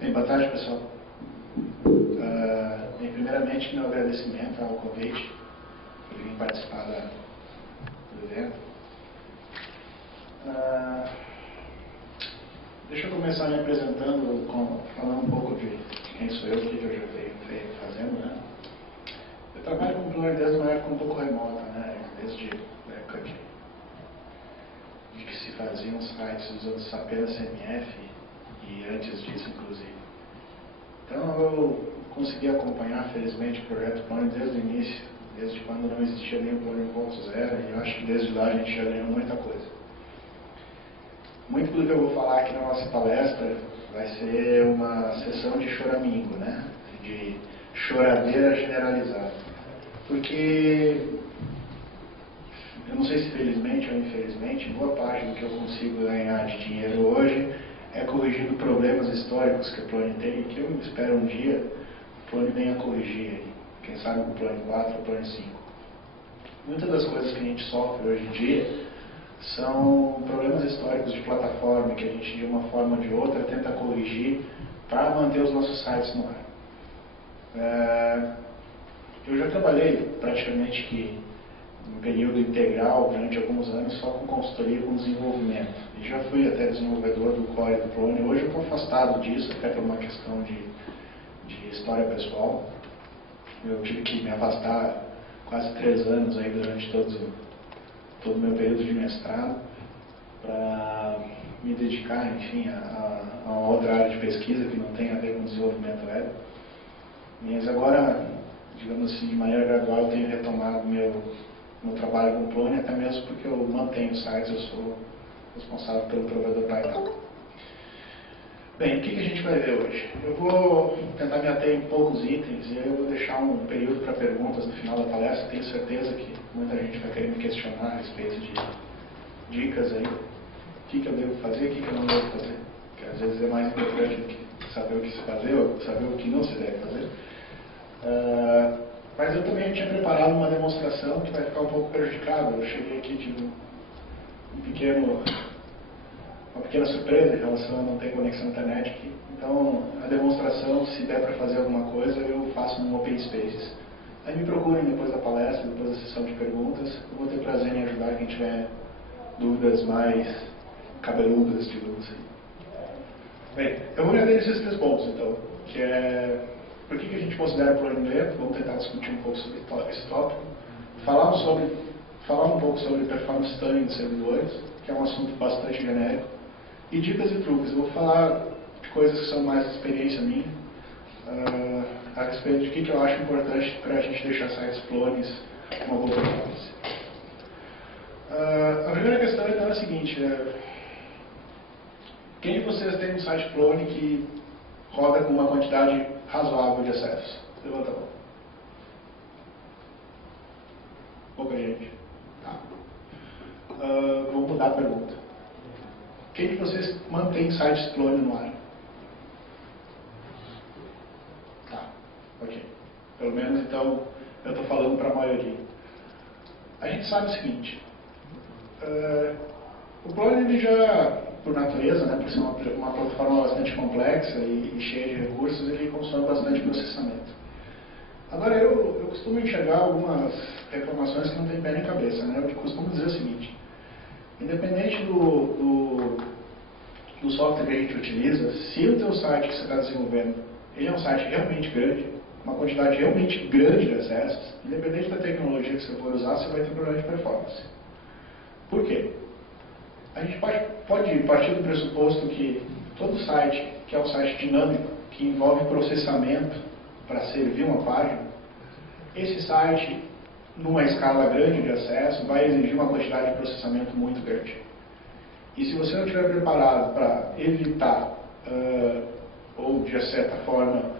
Bem, boa tarde, pessoal. Bem, primeiramente, meu agradecimento ao convite por vir participar do evento. Deixa eu começar me apresentando, falando um pouco de quem sou eu, o que eu já venho fazendo, né? Eu trabalho com Plone desde uma época um pouco remota, né? Desde a época de que se faziam sites usando apenas CMF e antes disso, inclusive. Então eu consegui acompanhar, felizmente, o projeto Plone desde o início, desde quando não existia nem o Plone 1.0, e eu acho que desde lá a gente já ganhou muita coisa. Muito do que eu vou falar aqui na nossa palestra vai ser uma sessão de choramingo, né? De choradeira generalizada. Porque, eu não sei se felizmente ou infelizmente, boa parte do que eu consigo ganhar de dinheiro hoje é corrigindo problemas históricos que o Plone tem e que eu espero um dia o Plone venha corrigir aí. Quem sabe com o Plone 4 ou o Plone 5. Muitas das coisas que a gente sofre hoje em dia são problemas históricos de plataforma que a gente, de uma forma ou de outra, tenta corrigir para manter os nossos sites no ar. Eu já trabalhei praticamente que em período integral durante alguns anos só com consultoria e com desenvolvimento. E já fui até desenvolvedor do core do Plone. Hoje eu estou afastado disso, até por uma questão de história pessoal. Eu tive que me afastar quase 3 anos aí durante todo o meu período de mestrado para me dedicar, enfim, a uma outra área de pesquisa que não tem a ver com desenvolvimento web. Mas agora, digamos assim, de maneira gradual, eu tenho retomado meu trabalho com o Plone, até mesmo porque eu mantenho sites, eu sou responsável pelo provedor Python. Bem, o que a gente vai ver hoje? Eu vou tentar me ater em poucos itens e aí eu vou deixar um período para perguntas no final da palestra. Tenho certeza que muita gente vai querer me questionar a respeito de dicas aí. O que eu devo fazer, o que eu não devo fazer. Que às vezes é mais importante do que saber o que se fazer ou saber o que não se deve fazer. Mas eu também tinha preparado uma demonstração que vai ficar um pouco prejudicada. Eu cheguei aqui, tive uma pequena surpresa em relação a não ter conexão à internet aqui. Então, a demonstração, se der para fazer alguma coisa, eu faço no Open Spaces. Aí me procurem depois da palestra, depois da sessão de perguntas. Eu vou ter prazer em ajudar quem tiver dúvidas mais cabeludas, digamos assim. Bem, eu vou ler esses 3 pontos, então, que é por que a gente considera o Plone lento. Vamos tentar discutir um pouco sobre esse tópico. Falar um pouco sobre performance tuning de servidores, que é um assunto bastante genérico. E dicas e truques. Eu vou falar de coisas que são mais experiência minha, a respeito de que eu acho importante para a gente deixar sites Plones com uma boa performance. A primeira questão então é a seguinte: quem de vocês tem um site Plone que roda com uma quantidade razoável de acessos? Levanta a mão. Pouca gente. Tá. Vou mudar a pergunta. Quem de vocês mantém sites Plone no ar? Tá, ok. Pelo menos então eu estou falando para a maioria. A gente sabe o seguinte: o Plone, ele já, por natureza, né, por ser uma plataforma bastante complexa e cheia de recursos, ele consome bastante processamento. Agora, eu costumo enxergar algumas reclamações que não tem pé nem cabeça, né? Eu costumo dizer o seguinte: independente do software que a gente utiliza, se o teu site que você está desenvolvendo ele é um site realmente grande, uma quantidade realmente grande de acessos, independente da tecnologia que você for usar, você vai ter problema de performance. Por quê? A gente pode partir do pressuposto que todo site que é um site dinâmico, que envolve processamento para servir uma página, esse site, numa escala grande de acesso, vai exigir uma quantidade de processamento muito grande. E se você não estiver preparado para evitar, ou de certa forma,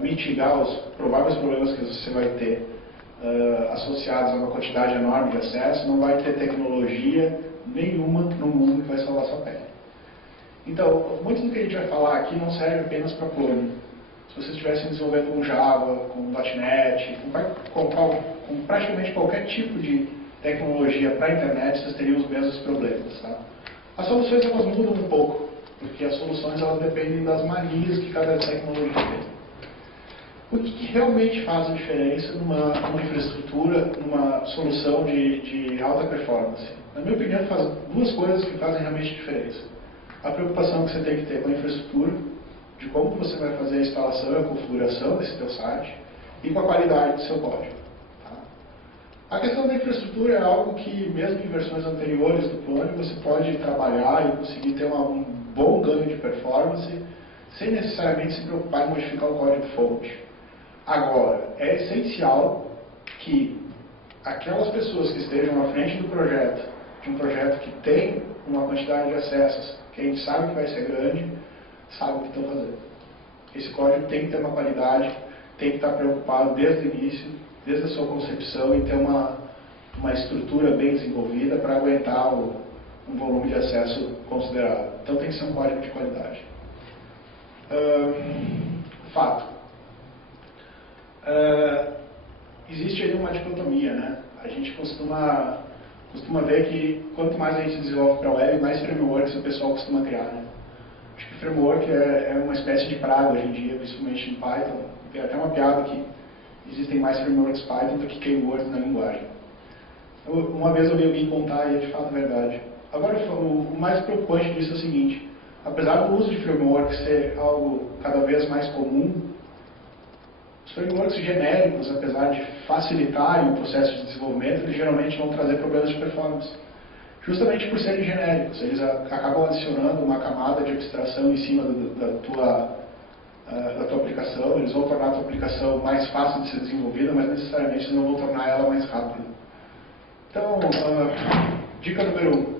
mitigar os prováveis problemas que você vai ter associados a uma quantidade enorme de acesso, não vai ter tecnologia nenhuma no mundo que vai salvar sua pele. Então, muito do que a gente vai falar aqui não serve apenas para Plone. Se vocês estivessem desenvolvendo com Java, com .NET, com praticamente qualquer tipo de tecnologia para a internet, vocês teriam os mesmos problemas. Tá? As soluções elas mudam um pouco porque as soluções elas dependem das manias que cada tecnologia tem. O que realmente faz a diferença numa infraestrutura, numa solução de alta performance? Na minha opinião, faz duas coisas que fazem realmente diferença. A preocupação que você tem que ter com a infraestrutura, de como você vai fazer a instalação e a configuração desse teu site, e com a qualidade do seu código. Tá? A questão da infraestrutura é algo que, mesmo em versões anteriores do plano, você pode trabalhar e conseguir ter um bom ganho de performance, sem necessariamente se preocupar em modificar o código-fonte. Agora, é essencial que aquelas pessoas que estejam à frente do projeto, de um projeto que tem uma quantidade de acessos, que a gente sabe que vai ser grande, saibam o que estão fazendo. Esse código tem que ter uma qualidade, tem que estar preocupado desde o início, desde a sua concepção, e ter uma estrutura bem desenvolvida para aguentar um volume de acesso considerável. Então tem que ser um código de qualidade. Fato. Existe aí uma dicotomia, né? A gente costuma ver que quanto mais a gente desenvolve para a web, mais frameworks o pessoal costuma criar, né? Acho que framework é uma espécie de praga hoje em dia, principalmente em Python. Tem até uma piada que existem mais frameworks Python do que keywords na linguagem. Uma vez eu vi alguém contar e é de fato verdade. Agora, o mais preocupante disso é o seguinte: apesar do uso de frameworks ser algo cada vez mais comum, os frameworks genéricos, apesar de facilitarem o processo de desenvolvimento, eles geralmente vão trazer problemas de performance. Justamente por serem genéricos, eles acabam adicionando uma camada de abstração em cima da tua aplicação, eles vão tornar a tua aplicação mais fácil de ser desenvolvida, mas necessariamente eles não vão tornar ela mais rápida. Então, dica número 1.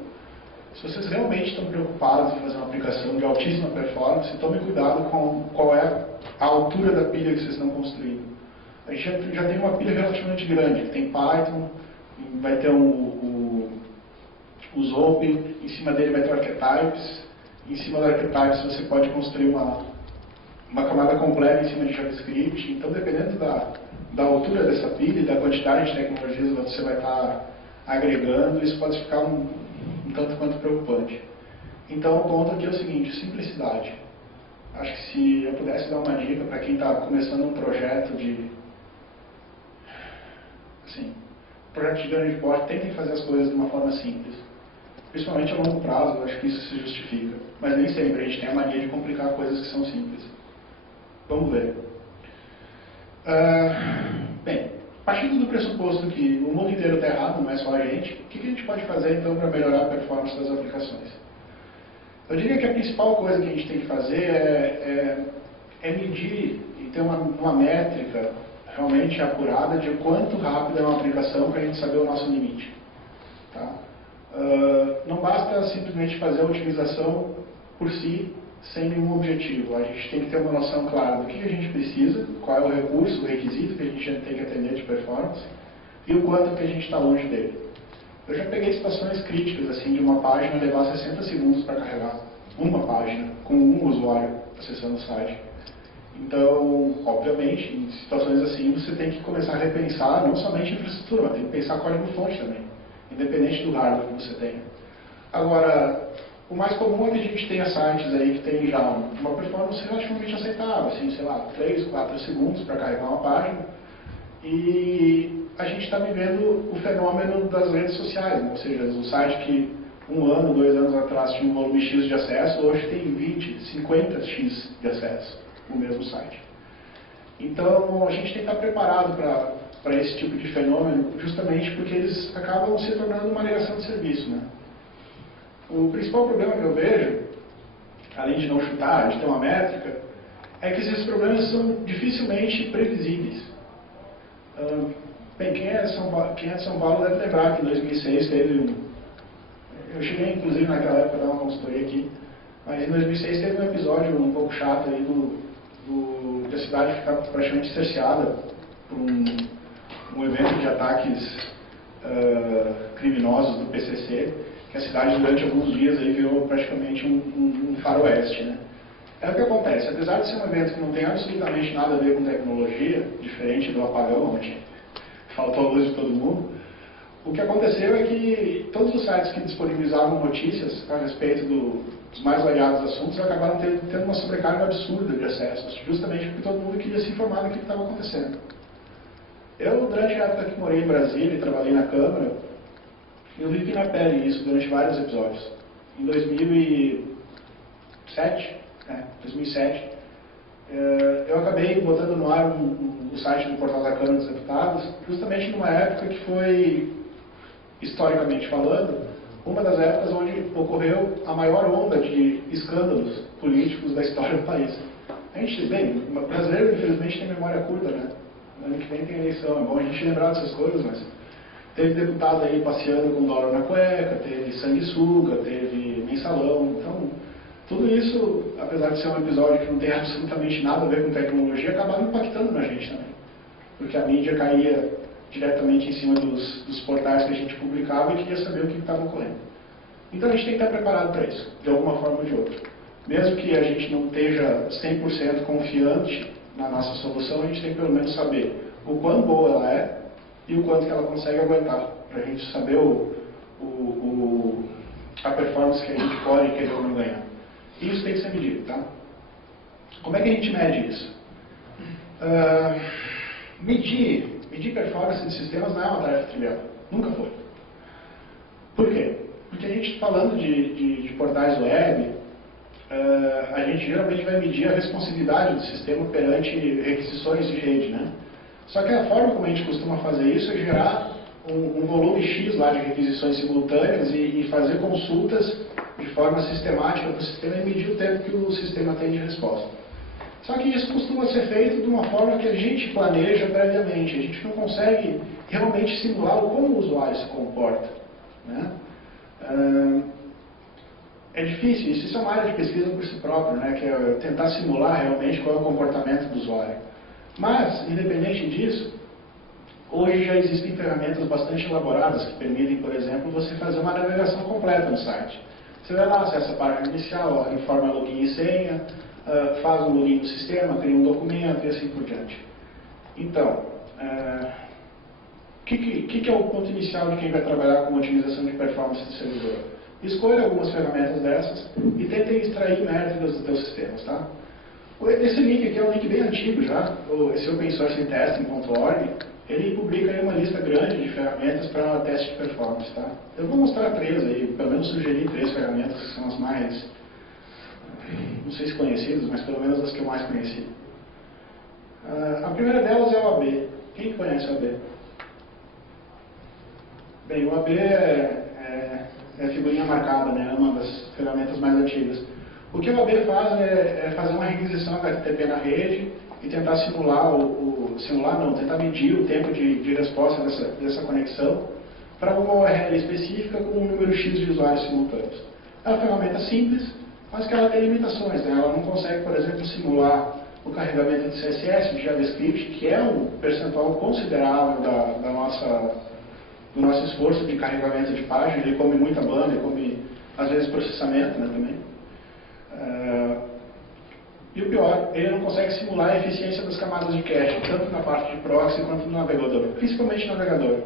Se vocês realmente estão preocupados em fazer uma aplicação de altíssima performance, tomem cuidado com qual é a altura da pilha que vocês estão construindo. A gente já tem uma pilha relativamente grande, que tem Python, vai ter o Zope, em cima dele vai ter o Archetypes, em cima do Archetypes você pode construir uma camada completa em cima de JavaScript. Então, dependendo da altura dessa pilha e da quantidade de tecnologias que você vai estar agregando, isso pode ficar um tanto quanto preocupante. Então, o ponto aqui é o seguinte: simplicidade. Acho que se eu pudesse dar uma dica para quem está começando um projeto de grande porte, tentem fazer as coisas de uma forma simples. Principalmente a longo prazo, eu acho que isso se justifica. Mas nem sempre a gente tem a mania de complicar coisas que são simples. Vamos ver. Bem, partindo do pressuposto que o mundo inteiro está errado, não é só a gente, o que a gente pode fazer então para melhorar a performance das aplicações? Eu diria que a principal coisa que a gente tem que fazer é medir e ter uma métrica realmente apurada de quanto rápido é uma aplicação para a gente saber o nosso limite. Tá? Não basta simplesmente fazer a otimização por si, sem nenhum objetivo. A gente tem que ter uma noção clara do que a gente precisa, qual é o recurso, o requisito que a gente tem que atender de performance e o quanto que a gente está longe dele. Eu já peguei situações críticas, assim, de uma página levar 60 segundos para carregar uma página com um usuário acessando o site. Então, obviamente, em situações assim, você tem que começar a repensar não somente a infraestrutura, mas tem que pensar código-fonte também, independente do hardware que você tenha. Agora, o mais comum é que a gente tenha sites aí que tem já uma performance relativamente aceitável, assim, sei lá, 3, 4 segundos para carregar uma página. E a gente está vivendo o fenômeno das redes sociais, né? Ou seja, um site que 1 ano, 2 anos atrás tinha um volume X de acesso, hoje tem 20, 50X de acesso no mesmo site. Então, a gente tem que estar preparado para esse tipo de fenômeno, justamente porque eles acabam se tornando uma negação de serviço, né? O principal problema que eu vejo, além de não chutar, de ter uma métrica, é que esses problemas são dificilmente previsíveis. Bem, quem é de São Paulo deve lembrar que em 2006 teve eu cheguei inclusive naquela época a dar uma consultoria aqui, mas em 2006 teve um episódio um pouco chato aí da cidade ficar praticamente cerceada por um evento de ataques criminosos do PCC, que a cidade durante alguns dias aí virou praticamente um faroeste, né? É o que acontece, apesar de ser um evento que não tem absolutamente nada a ver com tecnologia, diferente do apagão, onde faltou a luz de todo mundo, o que aconteceu é que todos os sites que disponibilizavam notícias a respeito dos mais variados assuntos acabaram tendo uma sobrecarga absurda de acessos, justamente porque todo mundo queria se informar do que estava acontecendo. Eu, durante a época que morei em Brasília e trabalhei na Câmara, eu vivi na pele isso durante vários episódios. Em 2007, eu acabei botando no ar o site do Portal da Câmara dos Deputados, justamente numa época que foi, historicamente falando, uma das épocas onde ocorreu a maior onda de escândalos políticos da história do país. A gente, bem, o brasileiro infelizmente tem memória curta, né? Ano que vem tem eleição, é bom a gente lembrar dessas coisas, mas teve deputado aí passeando com dólar na cueca, teve sanguessuga, teve mensalão, então tudo isso, apesar de ser um episódio que não tem absolutamente nada a ver com tecnologia, acabava impactando na gente também, porque a mídia caía diretamente em cima dos portais que a gente publicava e queria saber o que estava ocorrendo. Então a gente tem que estar preparado para isso, de alguma forma ou de outra. Mesmo que a gente não esteja 100% confiante na nossa solução, a gente tem que pelo menos saber o quão boa ela é e o quanto que ela consegue aguentar, para a gente saber a performance que a gente pode querer ou não ganhar. E isso tem que ser medido, tá? Como é que a gente mede isso? Medir performance de sistemas não é uma tarefa trivial. Nunca foi. Por quê? Porque a gente, falando de portais web, a gente geralmente vai medir a responsividade do sistema perante requisições de rede, né? Só que a forma como a gente costuma fazer isso é gerar um volume X lá de requisições simultâneas e fazer consultas de forma sistemática para o sistema e medir o tempo que o sistema tem de resposta. Só que isso costuma ser feito de uma forma que a gente planeja previamente. A gente não consegue realmente simular como o usuário se comporta, né? É difícil, isso é uma área de pesquisa por si própria, né? Que é tentar simular realmente qual é o comportamento do usuário. Mas, independente disso, hoje já existem ferramentas bastante elaboradas que permitem, por exemplo, você fazer uma navegação completa no site. Você vai lá, acessa a página inicial, informa login e senha, faz um login no sistema, cria um documento e assim por diante. Então, o que é o ponto inicial de quem vai trabalhar com otimização de performance do servidor? Escolha algumas ferramentas dessas e tentem extrair métricas dos teus sistemas, tá? Esse link aqui é um link bem antigo já, esse open source testing.org, ele publica aí uma lista grande de ferramentas para teste de performance, tá? Eu vou mostrar 3 aí, pelo menos sugerir 3 ferramentas que são as mais, não sei se conhecidas, mas pelo menos as que eu mais conheci. A primeira delas é o AB. Quem conhece o AB? Bem, o AB é figurinha marcada, né? É uma das ferramentas mais antigas. O que o AB faz é fazer uma requisição HTTP na rede e tentar tentar medir o tempo de resposta dessa conexão para uma URL específica com um número X de usuários simultâneos. É uma ferramenta simples, mas que ela tem limitações, né? Ela não consegue, por exemplo, simular o carregamento de CSS, de JavaScript, que é um percentual considerável do nosso esforço de carregamento de página. Ele come muita banda, ele come, às vezes, processamento, né, também. E o pior, ele não consegue simular a eficiência das camadas de cache, tanto na parte de proxy quanto no navegador, principalmente no navegador.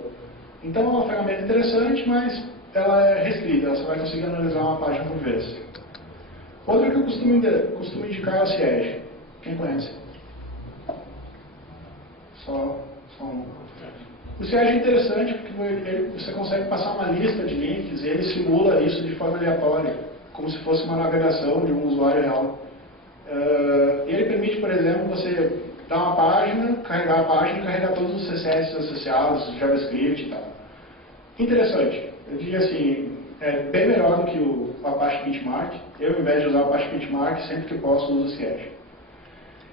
Então é uma ferramenta interessante, mas ela é restrita, ela só vai conseguir analisar uma página por vez. Outra que eu costumo indicar é o Siege. Quem conhece? Só um. O Siege é interessante porque você consegue passar uma lista de links e ele simula isso de forma aleatória, como se fosse uma navegação de um usuário real. Ele permite, por exemplo, você dar uma página, carregar a página e carregar todos os CSS associados, JavaScript e tal. Interessante. Eu diria assim, é bem melhor do que o Apache Benchmark. Eu, ao invés de usar o Apache Benchmark, sempre que posso, uso o Siege.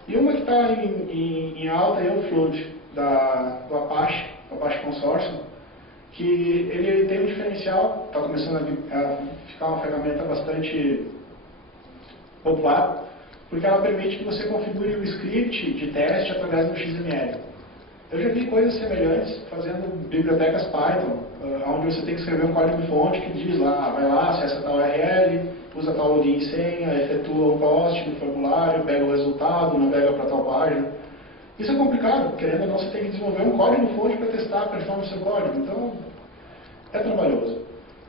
E uma que está em alta é o Flood, do Apache Consortium, que ele tem um diferencial, está começando a ficar uma ferramenta bastante popular, porque ela permite que você configure o script de teste através do XML. Eu já vi coisas semelhantes fazendo bibliotecas Python, onde você tem que escrever um código-fonte que diz lá, vai lá, acessa tal URL, usa tal login e senha, efetua um post no formulário, pega o resultado, navega para tal página. Isso é complicado, querendo ou não, você tem que desenvolver um código-fonte para testar a performance do seu código. Então, é trabalhoso.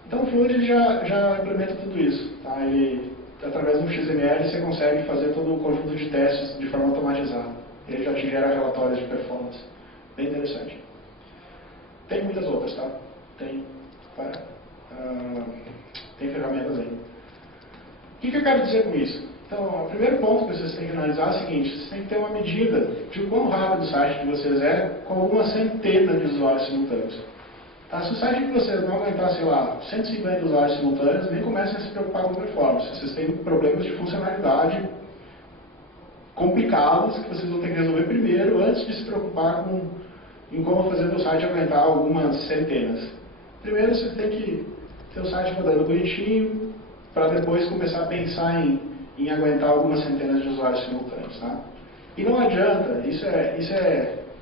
Então o Fluid ele já implementa tudo isso. Tá? Ele, através do XML você consegue fazer todo o conjunto de testes de forma automatizada. Ele já te gera relatórios de performance. Bem interessante. Tem muitas outras, tá? Tem ferramentas aí. O que eu quero dizer com isso? Então, o primeiro ponto que vocês têm que analisar é o seguinte: vocês têm que ter uma medida de quão rápido o site de vocês é com algumas centenas de usuários simultâneos. Tá? Se o site de vocês não aguentar, sei lá, 150 usuários simultâneos, nem comecem a se preocupar com performance. Vocês têm problemas de funcionalidade complicados que vocês vão ter que resolver primeiro, antes de se preocupar em como fazer o site aguentar algumas centenas. Primeiro você tem que ter o site rodando bonitinho, para depois começar a pensar em aguentar algumas centenas de usuários simultâneos. Tá? E não adianta,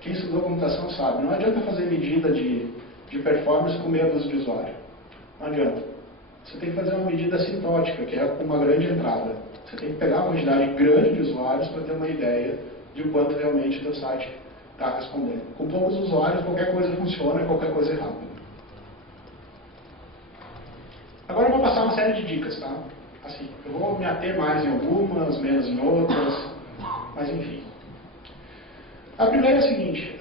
quem estudou computação sabe, não adianta fazer medida de performance com meia dúzia de usuário. Não adianta. Você tem que fazer uma medida assintótica, que é com uma grande entrada. Você tem que pegar uma quantidade grande de usuários para ter uma ideia de o quanto realmente o seu site está respondendo. Com poucos usuários, qualquer coisa funciona, qualquer coisa é rápida. Agora eu vou passar uma série de dicas, tá? Assim, eu vou me ater mais em algumas, menos em outras, mas enfim. A primeira é a seguinte,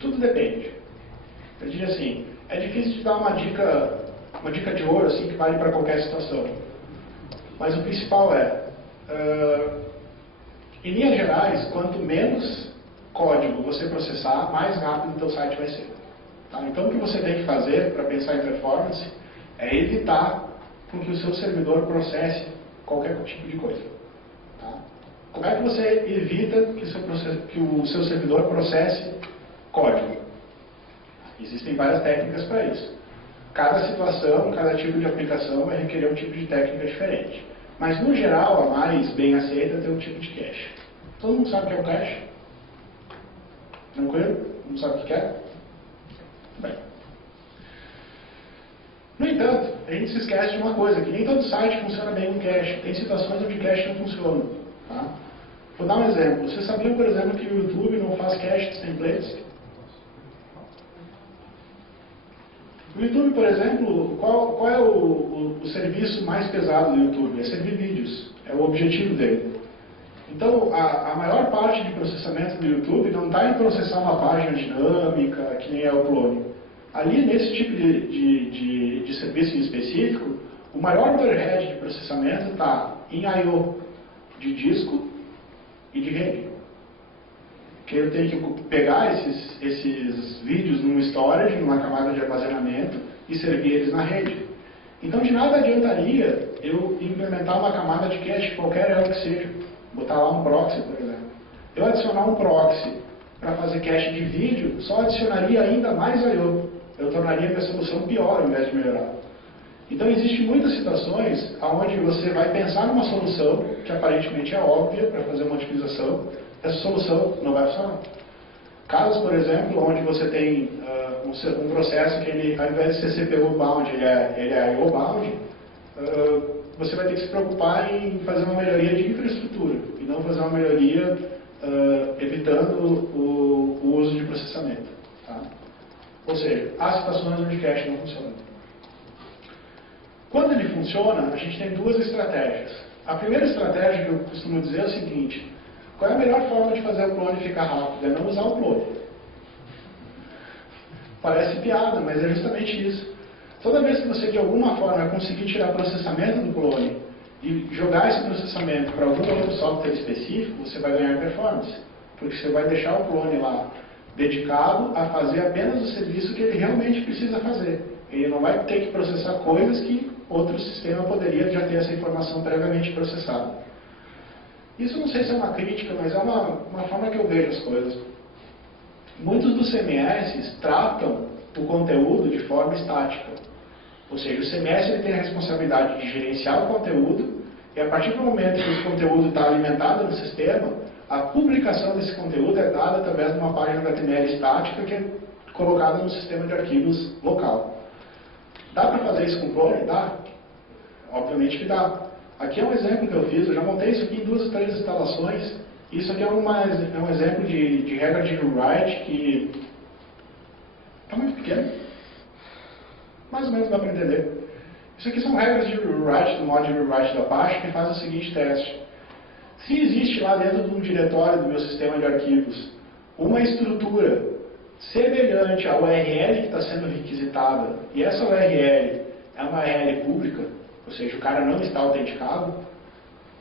tudo depende. Eu diria assim, é difícil de dar uma dica de ouro assim, que vale para qualquer situação. Mas o principal é, em linhas gerais, quanto menos código você processar, mais rápido o teu site vai ser. Tá? Então o que você tem que fazer para pensar em performance é evitar com que o seu servidor processe qualquer tipo de coisa. Tá? Como é que você evita que o seu servidor processe código? Existem várias técnicas para isso. Cada situação, cada tipo de aplicação vai requerer um tipo de técnica diferente. Mas, no geral, a mais bem aceita é ter um tipo de cache. Todo mundo sabe o que é um cache? Tranquilo? Todo mundo sabe o que é? Bem. No entanto, a gente se esquece de uma coisa, que nem todo site funciona bem com cache. Tem situações onde cache não funciona. Tá? Vou dar um exemplo. Vocês sabiam, por exemplo, que o YouTube não faz cache de templates? O YouTube, por exemplo, qual é o serviço mais pesado do YouTube? É servir vídeos. É o objetivo dele. Então, a maior parte de processamento do YouTube não está em processar uma página dinâmica, que nem é o clone. Ali, nesse tipo de serviço em específico, o maior overhead de processamento está em I/O de disco e de rede. Que eu tenho que pegar esses vídeos num storage, numa camada de armazenamento, e servir eles na rede. Então, de nada adiantaria eu implementar uma camada de cache, qualquer ela que seja. Botar lá um proxy, por exemplo. Eu adicionar um proxy para fazer cache de vídeo, só adicionaria ainda mais I/O. Eu tornaria a minha solução pior ao invés de melhorar. Então, existem muitas situações onde você vai pensar numa solução que aparentemente é óbvia para fazer uma otimização, essa solução não vai funcionar. Casos, por exemplo, onde você tem um processo que ele, ao invés de ser CPU bound, ele é I/O bound, você vai ter que se preocupar em fazer uma melhoria de infraestrutura e não fazer uma melhoria evitando o uso de processamento. Tá? Ou seja, há situações onde cache não funciona. Quando ele funciona, a gente tem duas estratégias. A primeira estratégia que eu costumo dizer é o seguinte: qual é a melhor forma de fazer o clone ficar rápido? É não usar o clone. Parece piada, mas é justamente isso. Toda vez que você, de alguma forma, conseguir tirar processamento do clone e jogar esse processamento para algum outro software específico, você vai ganhar performance. Porque você vai deixar o clone lá dedicado a fazer apenas o serviço que ele realmente precisa fazer. Ele não vai ter que processar coisas que outro sistema poderia já ter essa informação previamente processada. Isso não sei se é uma crítica, mas é uma forma que eu vejo as coisas. Muitos dos CMS tratam o conteúdo de forma estática. Ou seja, o CMS ele tem a responsabilidade de gerenciar o conteúdo e a partir do momento que esse conteúdo está alimentado no sistema, a publicação desse conteúdo é dada através de uma página HTML estática que é colocada no sistema de arquivos local. Dá para fazer isso com clone? Dá? Obviamente que dá. Aqui é um exemplo que eu fiz, eu já montei isso aqui em 2 ou 3 instalações. Isso aqui é um exemplo de regra de rewrite que Está muito pequeno. Mais ou menos dá para entender. Isso aqui são regras de rewrite, do mod de rewrite da Apache, que faz o seguinte teste. Se existe lá dentro de um diretório do meu sistema de arquivos uma estrutura semelhante à URL que está sendo requisitada, e essa URL é uma URL pública, ou seja, o cara não está autenticado,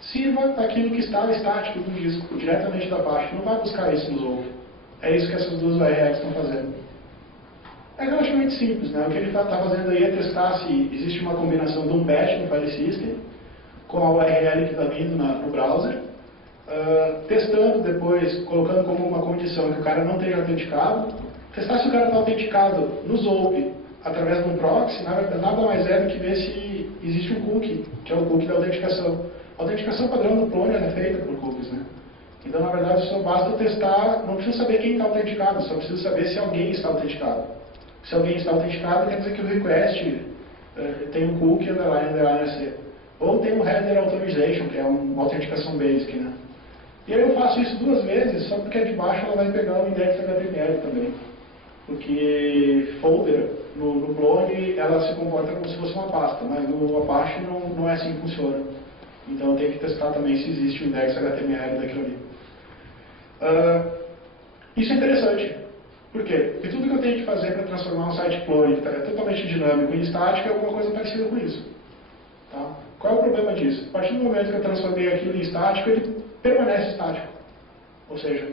sirva aquilo que está estático do disco, diretamente da Apache. Não vai buscar isso nos outros. É isso que essas duas URLs estão fazendo. É relativamente simples, né? O que ele está fazendo aí é testar se existe uma combinação de um patch no file system com a URL que está vindo no browser, testando depois, colocando como uma condição que o cara não esteja autenticado, testar se o cara está autenticado no ZOP através de um proxy, nada mais é do que ver se existe um cookie, que é o cookie da autenticação. A autenticação padrão do Plone é feita por cookies, né? Então, na verdade, só basta testar, não precisa saber quem está autenticado, só precisa saber se alguém está autenticado. Se alguém está autenticado, quer dizer que o request tem um cookie __rc. Ou tem um header authorization, que é uma autenticação basic, né? E aí eu faço isso duas vezes, só porque de baixo ela vai pegar o index HTML também. Porque folder, no Plone, ela se comporta como se fosse uma pasta, mas no Apache não é assim que funciona. Então eu tenho que testar também se existe o index HTML daquilo ali. Isso é interessante. Por quê? Porque tudo que eu tenho que fazer para transformar um site Plone que é totalmente dinâmico em estático é alguma coisa parecida com isso. Tá? Qual é o problema disso? A partir do momento que eu transformei aquilo em estático, ele permanece estático. Ou seja,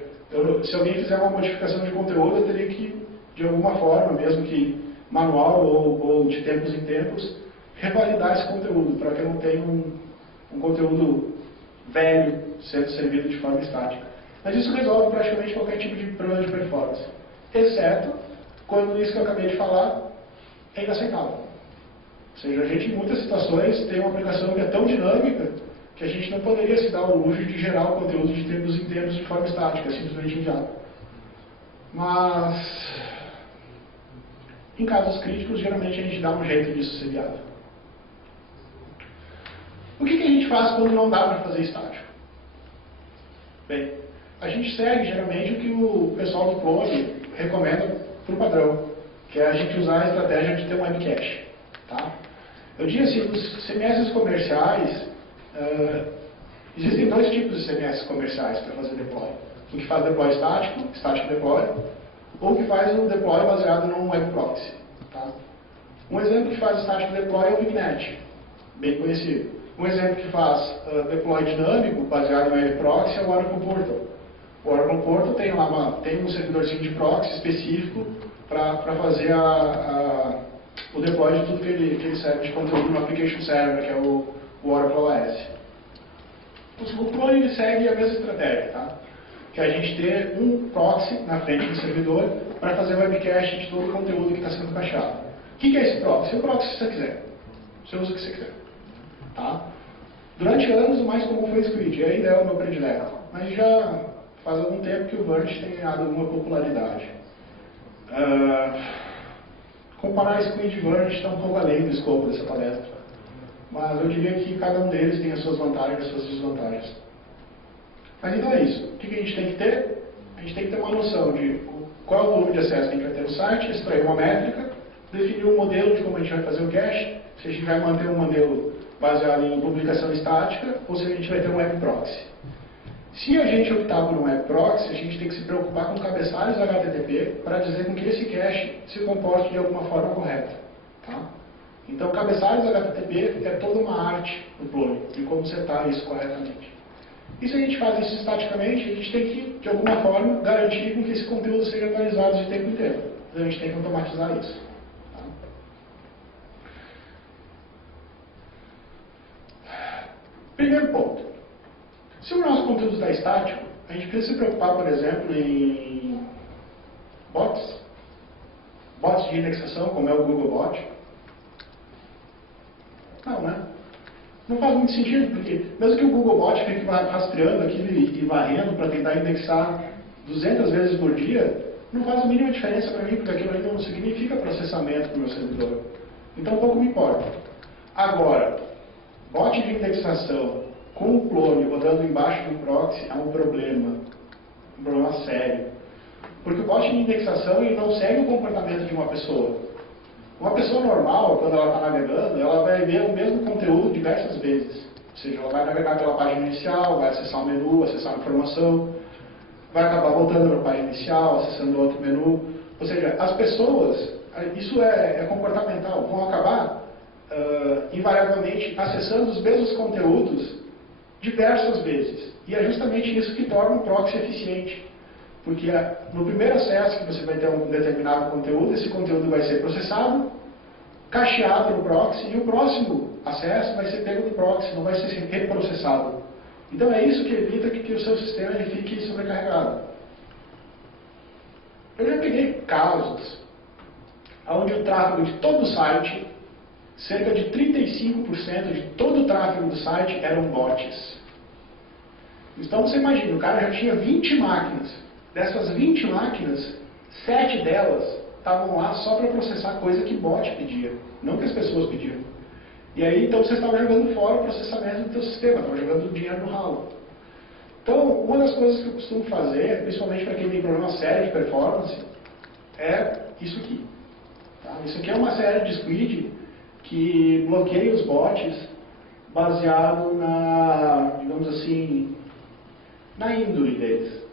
se alguém fizer uma modificação de conteúdo, eu teria que, de alguma forma, mesmo que manual ou de tempos em tempos, revalidar esse conteúdo, para que eu não tenha um conteúdo velho sendo servido de forma estática. Mas isso resolve praticamente qualquer tipo de problema de performance. Exceto quando isso que eu acabei de falar é inaceitável. Ou seja, a gente em muitas situações tem uma aplicação que é tão dinâmica que a gente não poderia se dar o luxo de gerar o conteúdo de tempos em tempos de forma estática, simplesmente enviado. Mas, em casos críticos, geralmente a gente dá um jeito disso ser viável. O que a gente faz quando não dá para fazer estático? Bem, a gente segue geralmente o que o pessoal do Plone recomenda por padrão, que é a gente usar a estratégia de ter um webcache. Tá? Eu diria assim, os CMS comerciais, existem dois tipos de CMS comerciais para fazer deploy. O que faz deploy estático, static deploy, ou que faz um deploy baseado num web proxy. Tá? Um exemplo que faz static deploy é o Vignet, bem conhecido. Um exemplo que faz deploy dinâmico baseado em web proxy é o Oracle Portal. O Oracle Portal tem lá tem um servidorzinho de proxy específico para fazer o deploy de tudo que ele serve de conteúdo no Application Server, que é o Oracle OS. O Plone ele segue a mesma estratégia, tá? Que é a gente ter um proxy na frente do servidor para fazer o webcache de todo o conteúdo que está sendo baixado. O que é esse proxy? O proxy se você quiser. Você usa o que você quiser. Tá? Durante anos o mais comum foi o Squid, e ainda é o meu predileto. Mas já faz algum tempo que o Vert tem ganhado alguma popularidade. Comparar Squid e Vert está um pouco além do escopo dessa palestra. Mas eu diria que cada um deles tem as suas vantagens e as suas desvantagens. Mas então é isso. O que a gente tem que ter? A gente tem que ter uma noção de qual é o volume de acesso que a gente vai ter no site, extrair uma métrica, definir um modelo de como a gente vai fazer o cache, se a gente vai manter um modelo baseado em publicação estática ou se a gente vai ter um web proxy. Se a gente optar por um web proxy, a gente tem que se preocupar com cabeçalhos HTTP para dizer com que esse cache se comporte de alguma forma correta. Tá? Então, cabeçalhos HTTP é toda uma arte no Plone, de como setar isso corretamente. E se a gente faz isso estaticamente, a gente tem que, de alguma forma, garantir com que esse conteúdo seja atualizado de tempo em tempo. Então, a gente tem que automatizar isso. Tá? Primeiro ponto. Se o nosso conteúdo está estático, a gente precisa se preocupar, por exemplo, em bots de indexação, como é o Googlebot. Não, né? Não faz muito sentido, porque mesmo que o Googlebot fique rastreando aquilo e varrendo para tentar indexar 200 vezes por dia, não faz a mínima diferença para mim, porque aquilo ainda não significa processamento para o meu servidor. Então pouco me importa. Agora, bot de indexação com o Plone rodando embaixo do proxy é um problema sério. Porque o bot de indexação ele não segue o comportamento de uma pessoa. Uma pessoa normal, quando ela está navegando, ela vai ver o mesmo conteúdo diversas vezes. Ou seja, ela vai navegar pela página inicial, vai acessar o menu, acessar a informação, vai acabar voltando para a página inicial, acessando outro menu. Ou seja, as pessoas, isso é comportamental, vão acabar invariavelmente acessando os mesmos conteúdos diversas vezes. E é justamente isso que torna o proxy eficiente. Porque no primeiro acesso que você vai ter um determinado conteúdo, esse conteúdo vai ser processado, cacheado no proxy, e o próximo acesso vai ser pego no proxy, não vai ser reprocessado. Então é isso que evita que o seu sistema ele fique sobrecarregado. Eu já peguei casos onde o tráfego de todo o site, cerca de 35% de todo o tráfego do site eram bots. Então você imagina, o cara já tinha 20 máquinas. Dessas 20 máquinas, 7 delas estavam lá só para processar coisa que bot pedia, não que as pessoas pediam. E aí, então, você estava jogando fora o processamento do teu sistema, estava jogando dinheiro no ralo. Então, uma das coisas que eu costumo fazer, principalmente para quem tem problema sério de performance, é isso aqui. Tá? Isso aqui é uma série de squid que bloqueia os bots baseado na, digamos assim, na índole deles.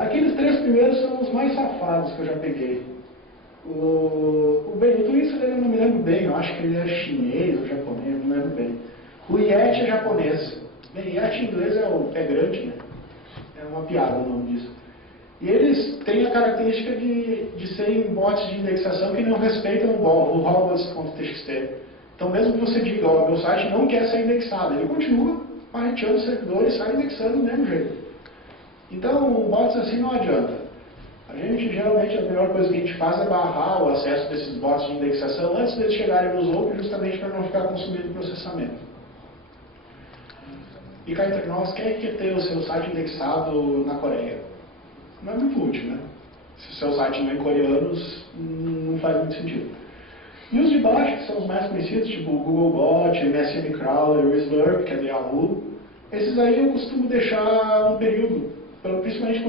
Aqueles 3 primeiros são os mais safados que eu já peguei. O Twist, eu não me lembro bem, eu acho que ele é chinês ou japonês, não me lembro bem. O Yeti é japonês. Bem, Yeti em inglês é grande, né? É uma piada o nome disso. E eles têm a característica de serem bots de indexação que não respeitam o robots.txt. Então, mesmo que você diga, ó, meu site não quer ser indexado, ele continua parreteando o servidor e sai indexando do mesmo jeito. Então, bots assim não adianta. A gente, geralmente, a melhor coisa que a gente faz é barrar o acesso desses bots de indexação antes deles chegarem nos outros, justamente para não ficar consumindo processamento. E cá entre nós, quem é que quer ter o seu site indexado na Coreia? Não é muito útil, né? Se o seu site não é em coreanos, não faz muito sentido. E os de baixo, que são os mais conhecidos, tipo o Googlebot, MSN Crawler, o Slurp, que é do Yahoo, esses aí eu costumo deixar um período, principalmente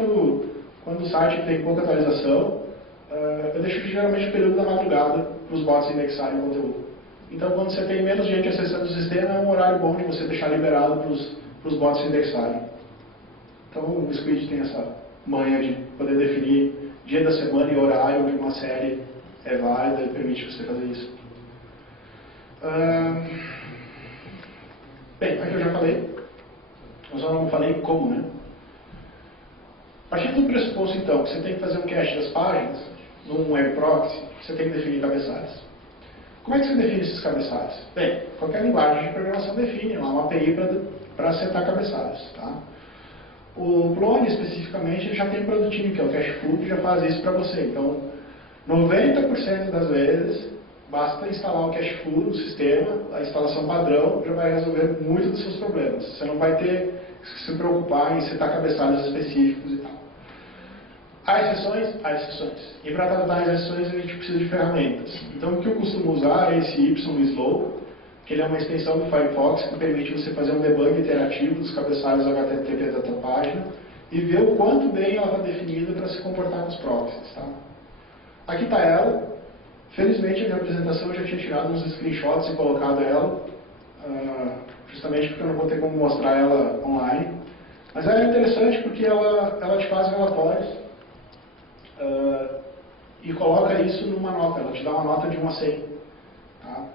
quando o site tem pouca atualização, eu deixo geralmente o período da madrugada para os bots indexarem o conteúdo. Então, quando você tem menos gente acessando o sistema, é um horário bom de você deixar liberado para os bots indexarem. Então, o Squid tem essa manha de poder definir dia da semana e horário onde uma série é válida e permite você fazer isso. Bem, aqui eu já falei, eu só não falei como, né? Partindo do pressuposto, então, que você tem que fazer um cache das páginas, num web proxy, você tem que definir cabeçalhos. Como é que você define esses cabeçalhos? Bem, qualquer linguagem de programação define lá uma API para setar cabeçalhos. Tá? O Plone, especificamente, ele já tem produtinho, que é o Cacheflow, que já faz isso para você. Então, 90% das vezes, basta instalar o Cacheflow no sistema, a instalação padrão já vai resolver muitos dos seus problemas. Você não vai ter que se preocupar em setar cabeçalhos específicos e tal. Há exceções? Há exceções. E para tratar as exceções, a gente precisa de ferramentas. Então, o que eu costumo usar é esse YSlow, que ele é uma extensão do Firefox que permite você fazer um debug interativo dos cabeçalhos HTTP da tua página e ver o quanto bem ela está definida para se comportar com os proxies. Tá? Aqui está ela. Felizmente, a minha apresentação eu já tinha tirado uns screenshots e colocado ela, justamente porque eu não vou ter como mostrar ela online. Mas ela é interessante porque ela te faz relatórios e coloca isso numa nota, ela te dá uma nota de 1 a 100. Tá?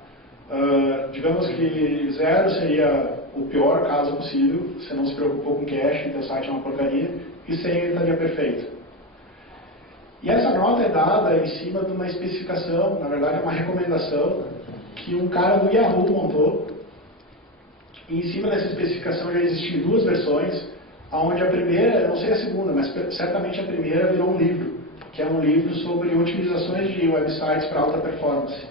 Digamos que 0 seria o pior caso possível, você não se preocupou com cache, teu site é uma porcaria, e 100 ele estaria perfeito. E essa nota é dada em cima de uma especificação, na verdade é uma recomendação, que um cara do Yahoo montou, e em cima dessa especificação já existem 2 versões, onde a primeira, não sei a segunda, mas certamente a primeira virou um livro, que é um livro sobre utilizações de websites para alta performance.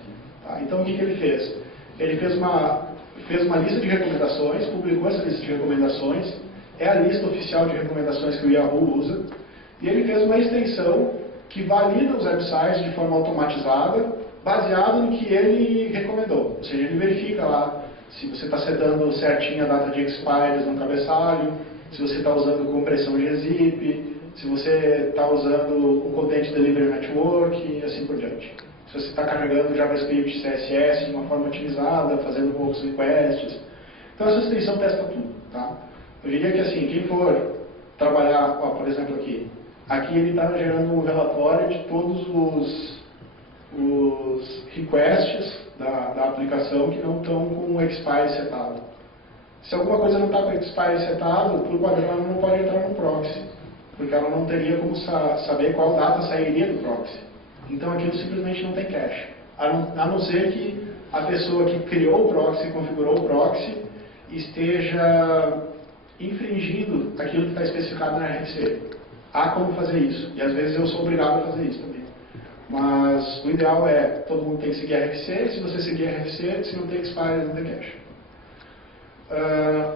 Tá? Então, o que ele fez? Ele fez uma lista de recomendações, publicou essa lista de recomendações, é a lista oficial de recomendações que o Yahoo usa, e ele fez uma extensão que valida os websites de forma automatizada, baseado no que ele recomendou. Ou seja, ele verifica lá se você está setando certinho a data de expires no cabeçalho, se você está usando compressão gzip, se você está usando o Content Delivery Network e assim por diante. Se você está carregando JavaScript, CSS de uma forma otimizada, fazendo poucos requests. Então essa extensão testa tudo. Tá? Eu diria que assim, quem for trabalhar, por exemplo aqui ele está gerando um relatório de todos os requests da aplicação que não estão com o expire setado. Se alguma coisa não está com o expire setado, por padrão ela não pode entrar no proxy, porque ela não teria como saber qual data sairia do proxy. Então aquilo simplesmente não tem cache. A não ser que a pessoa que criou o proxy, configurou o proxy, esteja infringindo aquilo que está especificado na RFC. Há como fazer isso, e às vezes eu sou obrigado a fazer isso também. Mas o ideal é, todo mundo tem que seguir a RFC, se você seguir a RFC, se não tem expire, não tem cache.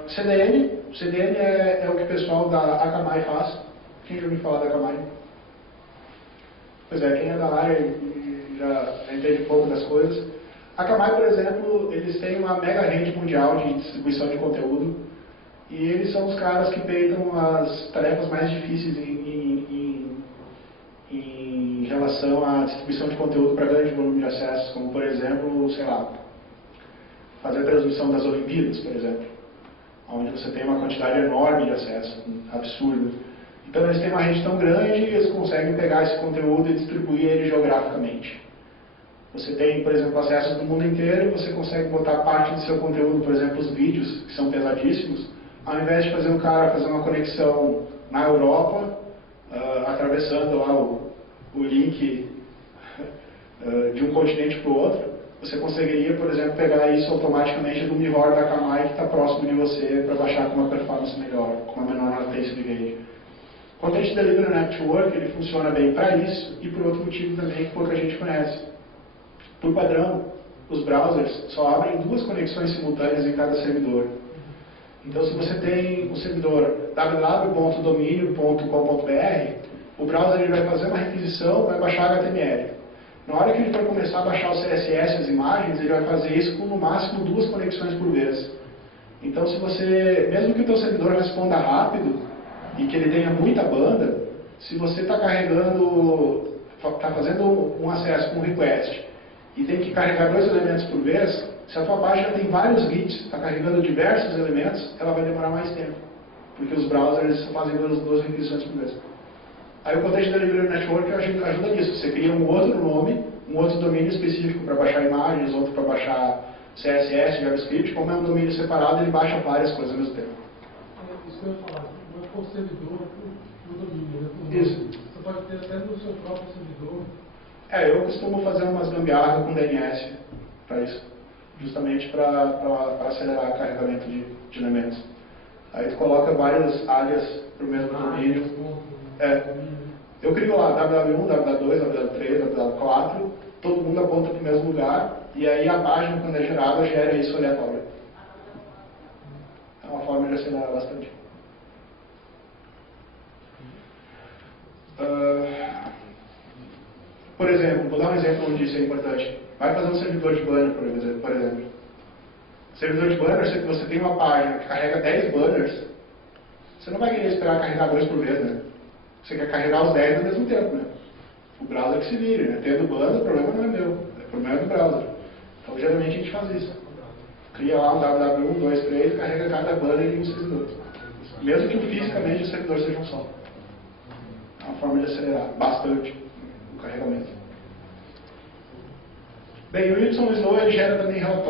CDN é o que o pessoal da Akamai faz. Quem já ouviu falar da Akamai? Pois é, quem é da área e já entende um pouco das coisas. A Akamai, por exemplo, eles têm uma mega rede mundial de distribuição de conteúdo e eles são os caras que peitam as tarefas mais difíceis em relação à distribuição de conteúdo para grande volume de acessos, como por exemplo, sei lá, fazer a transmissão das Olimpíadas, por exemplo, onde você tem uma quantidade enorme de acesso, absurda. Então eles têm uma rede tão grande e eles conseguem pegar esse conteúdo e distribuir ele geograficamente. Você tem, por exemplo, acessos do mundo inteiro e você consegue botar parte do seu conteúdo, por exemplo, os vídeos, que são pesadíssimos, ao invés de fazer um cara fazer uma conexão na Europa, atravessando lá o link de um continente para o outro, você conseguiria, por exemplo, pegar isso automaticamente do mirror da Akamai que está próximo de você para baixar com uma performance melhor, com uma menor latência de rede. O Content Delivery Network ele funciona bem para isso e por outro motivo também que pouca gente conhece. Por padrão, os browsers só abrem 2 conexões simultâneas em cada servidor. Então, se você tem um servidor www.dominio.com.br, o browser ele vai fazer uma requisição, vai baixar HTML. Na hora que ele for começar a baixar o CSS, as imagens, ele vai fazer isso com no máximo 2 conexões por vez. Então, se você, mesmo que o teu servidor responda rápido e que ele tenha muita banda, se você está carregando, está fazendo um acesso com um request e tem que carregar 2 elementos por vez, se a tua página tem vários hits, está carregando diversos elementos, ela vai demorar mais tempo, porque os browsers fazem 2 requisições por vez. Aí o Content Delivery Network ajuda nisso. Você cria um outro nome, um outro domínio específico para baixar imagens, outro para baixar CSS, JavaScript. Como é um domínio separado, ele baixa várias coisas ao mesmo tempo. Isso que eu ia falar, não é por servidor, é por domínio, né? Isso. Você pode ter até no seu próprio servidor. Eu costumo fazer umas gambiarras com DNS para isso, justamente para acelerar o carregamento de elementos. Aí tu coloca várias áreas para o mesmo domínio. Eu crio lá www1, www2, www3, www4, todo mundo aponta para o mesmo lugar, e aí a página, quando é gerada, gera isso aleatório. É uma forma de acelerar bastante. Por exemplo, vou dar um exemplo onde isso é importante. Vai fazer um servidor de banner, por exemplo. Servidor de banner, se você tem uma página que carrega 10 banners, você não vai querer esperar carregar 2 por vez, né? Você quer carregar os 10 ao mesmo tempo, né? O browser que se vire, né? Tendo banner, o problema não é meu, o problema é do browser. Então, geralmente a gente faz isso. Cria lá um www1, 2, 3 e carrega cada banner em um servidor. Mesmo que fisicamente o servidor seja um só. É uma forma de acelerar bastante o carregamento. Bem, o YSlow ele gera também relatórios.